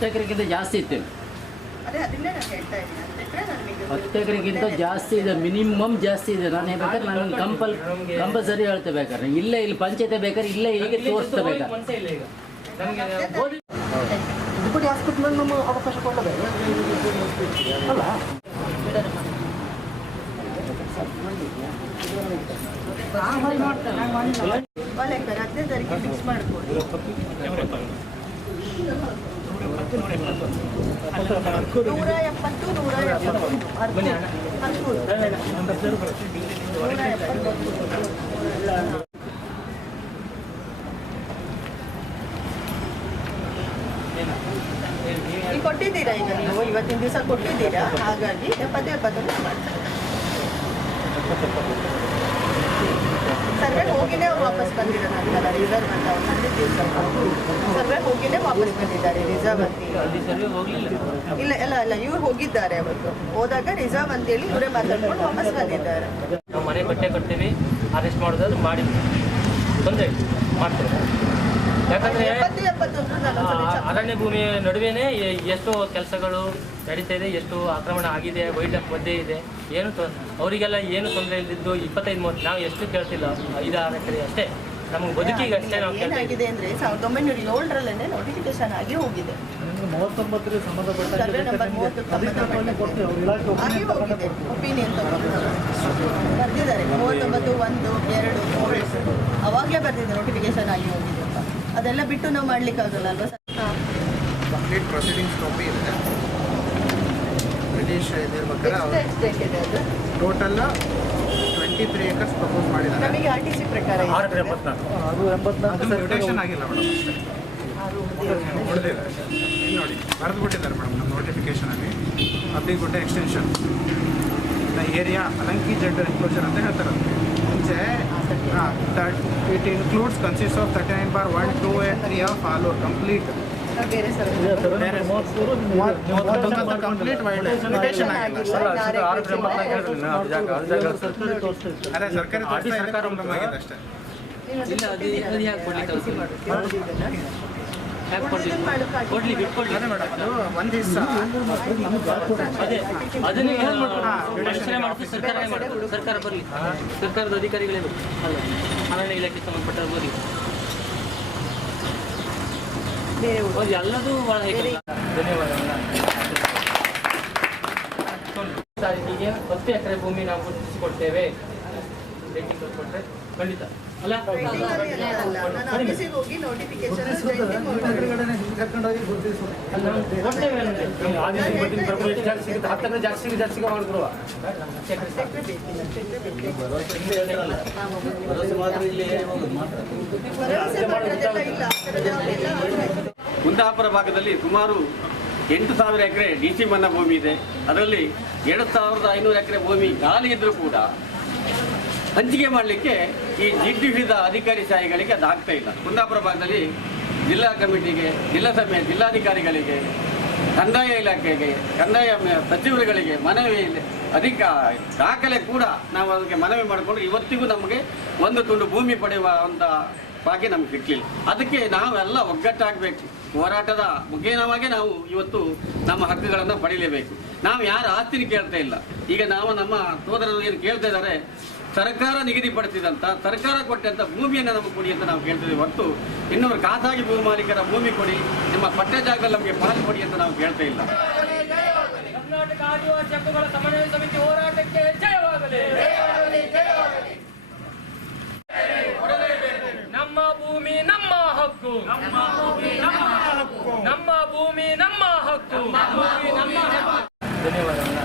ಹತ್ತು ಎಕರೆಗಿಂತ ಜಾಸ್ತಿ ಇತ್ತು. ಅದೇ ಅದನ್ನೇ ನಾನು ಹೇಳ್ತಾ ಇದ್ದೀನಿ. ಅಂತಿದ್ರೆ ನನಗೆ ಹತ್ತು ಎಕರೆಗಿಂತ ಜಾಸ್ತಿ ಇದೆ ಮಿನಿಮಮ್ ಜಾಸ್ತಿ ಇದೆ. ನಾನು ಹೇಳ್ಬೇಕಾದ್ರೆ ನಾನು ಕಂಪಲ್ ಕಂಪಲ್ಸರಿ ಹೇಳ್ತೆ ಬೇಕಾದ್ರೆ. ಇಲ್ಲೇ ಇಲ್ಲಿ ಪಂಚಾಯತೆ ಬೇಕಾದ್ರೆ ಇಲ್ಲೇ ಹೀಗೆ ತೋರಿಸ್ತಾ ಬೇಕಾದ್ರೆ. ಹಾಸ್ಪಿಟ್ಲಲ್ಲಿ ನಮ್ಮ ಅವಕಾಶ ಕೊಡಬೇಕು ಅಲ್ಲ? ಹದಿನೈದು ತಾರೀಕು ಫಿಕ್ಸ್ ನೂರ ಎಪ್ಪತ್ತು ನೂರ ಎಪ್ಪತ್ತೊಂದು ಈಗ ಕೊಟ್ಟಿದ್ದೀರಾ ಈಗ ನೀವು? ಇವತ್ತಿನ ದಿವಸ ಕೊಟ್ಟಿದ್ದೀರಾ? ಹಾಗಾಗಿ ಎಪ್ಪತ್ತು ಎಪ್ಪತ್ತೊಂದು ಮಾಡ್ತಾರೆ. ಸರ್ವೆ ಹೋಗಿನೇ ಅವ್ರು ವಾಪಸ್ ಬಂದಿರೋದಂತಲ್ಲ ರಿಸರ್ವ್ ಅಂತ ಅವ್ರು ಸರ್ವೆ ಹೋಗಿನೇ ವಾಪಸ್ ಬಂದಿದ್ದಾರೆ ರಿಸರ್ವ್ ಅಂತ ಇಲ್ಲ ಇಲ್ಲ ಇಲ್ಲ ಇವ್ರು ಹೋಗಿದ್ದಾರೆ ಅವತ್ತು. ಹೋದಾಗ ರಿಸರ್ವ್ ಅಂತೇಳಿ ಇವರೇ ಮಾತಾಡ್ಕೊಂಡು ವಾಪಸ್ ಬಂದಿದ್ದಾರೆ. ನಾವು ಮನೆ ಬಟ್ಟೆ ಕೊಡ್ತೀವಿ ಅರೆಸ್ಟ್ ಮಾಡೋದಾದ್ರೆ ಮಾಡಿ. ತೊಂದರೆ ಮಾಡ್ತೇವೆ. ಯಾಕಂದ್ರೆ ಅರಣ್ಯ ಭೂಮಿಯ ನಡುವೆನೇ ಎಷ್ಟು ಕೆಲಸಗಳು ನಡೀತಾ ಇದೆ ಎಷ್ಟು ಆಕ್ರಮಣ ಆಗಿದೆ ವೈಲ್ಡ್ ಲೈಫ್ ಮಧ್ಯೆ ಇದೆ. ಏನು ಅವರಿಗೆಲ್ಲ ಏನು ತೊಂದರೆ ಇಲ್ಲದಿದ್ದು ಇಪ್ಪತ್ತೈದು ಮೂವತ್ತು ನಾವು ಎಷ್ಟು ಕೇಳ್ತಿಲ್ಲ ಐದು ಆರು ಎಕರೆ ಅಷ್ಟೇ. ನಮಗೆ ಬದುಕಿಗೆ ಅಷ್ಟೇ ನಾವು ಏನಾಗಿದೆ ಅಂದ್ರೆ ಸಾವಿರದ ಒಂಬೈನೂರ ಏಳರಲ್ಲೇ ನೋಟಿಫಿಕೇಶನ್ ಆಗಿ ಹೋಗಿದೆ. ಮೂವತ್ತೊಂಬತ್ತರಲ್ಲಿ ಸಂಬಂಧಪಟ್ಟ ಸರ್ವೆ ನಂಬರ್ ಮೂವತ್ತು ಅಧಿಕಾರದಲ್ಲಿ ಕೊಡ್ತೀವಿ. ಅವ್ರು ಇಲಾಖೆ ಆಗಿ ಹೋಗಿದೆ ಒಪಿನಿಯನ್ ಬರ್ದಿದ್ದಾರೆ ಮೂವತ್ತೊಂಬತ್ತು ಒಂದು ಎರಡು ಮೂರು. ಅವಾಗಲೇ ಬರ್ದಿದೆ ನೋಟಿಫಿಕೇಶನ್ ಆಗಿ ಹೋಗಿದೆ. ಅದೆಲ್ಲ ಬಿಟ್ಟು ನಾವು ಮಾಡ್ಲಿಕ್ಕಾಗಲ್ಲ ಅಲ್ವಾ ಸರ್? ಕಂಪ್ಲೀಟ್ ಪ್ರೊಸೀಡಿಂಗ್ಸ್ ಕಾಪಿ ಇದೆ. ಬ್ರಿಟಿಷ್ ಇದಿರ್ಬೇಕಾದ್ರೆ ಅದು? Total twenty three acres propose ಮಾಡಿದ್ದಾರೆ. ನಮಗೆ ಆರ್ ಟಿ ಸಿ ಪ್ರಕಾರ. ಅದು ಎಂಬತ್ನಾಲ್ಕು. ಅದು ಮ್ಯೂಟೇಷನ್ ಆಗಿಲ್ಲ ಮೇಡಮ್ ಅಷ್ಟೇ. ಇಲ್ಲಿ ನೋಡಿ ಬರೆದು ಬಿಟ್ಟಿದ್ದಾರೆ ಮೇಡಮ್ ನಮ್ಮ ನೋಟಿಫಿಕೇಷನಲ್ಲಿ ಹದಿನೈದು ಗುಂಟೆ ಎಕ್ಸ್ಟೆನ್ಷನ್ ಏರಿಯಾ ಅಲಂಕಿ ಜೆಂಡರ್ ಎನ್ಕ್ಲೋಜರ್ ಅಂತ ಹೇಳ್ತಾರೆ ಅದಕ್ಕೆ. It includes consist of thirty nine bar one two and three of all complete sir complete wild mutation ಆಗಿಲ್ಲ ಅದೇ ಸರ್ಕಾರಿ ಸರ್ಕಾರ ಅಷ್ಟೇ ಕೊಡ್ಲಿ. ಕೊಡ್ಲಿ ಬಿಟ್ಕೊಡ್ಲಿ. ಒಂದು ದಿವಸ. ಅದೇ ಅದನ್ನೇ ರಕ್ಷಣೆ ಸರ್ಕಾರನೇ ಸರ್ಕಾರ ಬರಲಿ. ಸರ್ಕಾರದ ಅಧಿಕಾರಿಗಳೇ ಬರಲಿ. ಅರಣ್ಯ ಇಲಾಖೆ ಸಂಬಂಧಪಟ್ಟ ಬರಲಿ. ಎಲ್ಲದೂ ಭಾಳ ಧನ್ಯವಾದಗಳು. ಹತ್ತು ಎಕರೆ ಭೂಮಿ ನಾವು ಗುರುತಿಸಿಕೊಡ್ತೇವೆ. ಆ ಥರದ್ದೆಲ್ಲ ಇಲ್ಲ. ಕುಂದಾಪುರ ಭಾಗದಲ್ಲಿ ಸುಮಾರು ಎಂಟು ಸಾವಿರ ಎಕರೆ ಡಿ ಸಿ ಮನ್ನಾ ಭೂಮಿ ಇದೆ ಅದರಲ್ಲಿ ಎರಡು ಸಾವಿರದ ಐನೂರು ಎಕರೆ ಭೂಮಿ ಖಾಲಿ ಇದ್ದರೂ ಕೂಡ ಹಂಚಿಕೆ ಮಾಡಲಿಕ್ಕೆ ಈ ಜಿಡ್ಡಿಸಿದ ಅಧಿಕಾರಿ ಶಾಹಿಗಳಿಗೆ ಅದಾಗ್ತಾ ಇಲ್ಲ. ಕುಂದಾಪುರ ಭಾಗದಲ್ಲಿ ಜಿಲ್ಲಾ ಕಮಿಟಿಗೆ, ಜಿಲ್ಲಾ ಸಭೆ, ಜಿಲ್ಲಾಧಿಕಾರಿಗಳಿಗೆ, ಕಂದಾಯ ಇಲಾಖೆಗೆ, ಕಂದಾಯ ಸಚಿವರುಗಳಿಗೆ ಮನವಿ ಅಧಿಕ ದಾಖಲೆ ಕೂಡ ನಾವು ಅದಕ್ಕೆ ಮನವಿ ಮಾಡಿಕೊಂಡು ಇವತ್ತಿಗೂ ನಮಗೆ ಒಂದು ತುಂಡು ಭೂಮಿ ಪಡೆಯುವ ಒಂದು ಭಾಗ್ಯ ನಮ್ಗೆ ಸಿಕ್ಕಲಿಲ್ಲ ಅದಕ್ಕೆ ನಾವೆಲ್ಲ ಒಗ್ಗಟ್ಟಾಗಬೇಕು. ಹೋರಾಟದ ಮುಖೇನವಾಗಿ ನಾವು ಇವತ್ತು ನಮ್ಮ ಹಕ್ಕುಗಳನ್ನು ಪಡೀಲೇಬೇಕು. ನಾವು ಯಾರ ಆಸ್ತಿನ ಕೇಳ್ತಾ ಇಲ್ಲ. ಈಗ ನಾವು ನಮ್ಮ ಸೋದರರು ಏನು ಕೇಳ್ತಾ ಇದ್ದಾರೆ, ಸರ್ಕಾರ ನಿಗದಿಪಡಿಸಿದಂಥ ಸರ್ಕಾರ ಕೊಟ್ಟಂಥ ಭೂಮಿಯನ್ನು ನಮಗೆ ಕೊಡಿ ಅಂತ ನಾವು ಕೇಳ್ತಿದ್ದೀವಿ ಹೊರತು ಇನ್ನೊಬ್ಬರು ಖಾಸಗಿ ಭೂ ಮಾಲೀಕರ ಭೂಮಿ ಕೊಡಿ, ನಿಮ್ಮ ಪಟ್ಟೆ ಜಾಗದಲ್ಲಿ ನಮಗೆ ಪಾಲು ಕೊಡಿ ಅಂತ ನಾವು ಕೇಳ್ತಾ ಇಲ್ಲ. ಕರ್ನಾಟಕ ಆದಿವಾಸಿ ಹಕ್ಕುಗಳ ಸಮನ್ವಯ ಸಮಿತಿ ಹೋರಾಟಕ್ಕೆ ಜಯವಾಗಲಿ ನಮ್ಮ ಭೂಮಿ ನಮ್ಮ ಹಕ್ಕು ನಮ್ಮ ಭೂಮಿ ನಮ್ಮ ಹಕ್ಕು ನಮ್ಮ ಭೂಮಿ ನಮ್ಮ ಹಕ್ಕು. ಧನ್ಯವಾದಗಳು.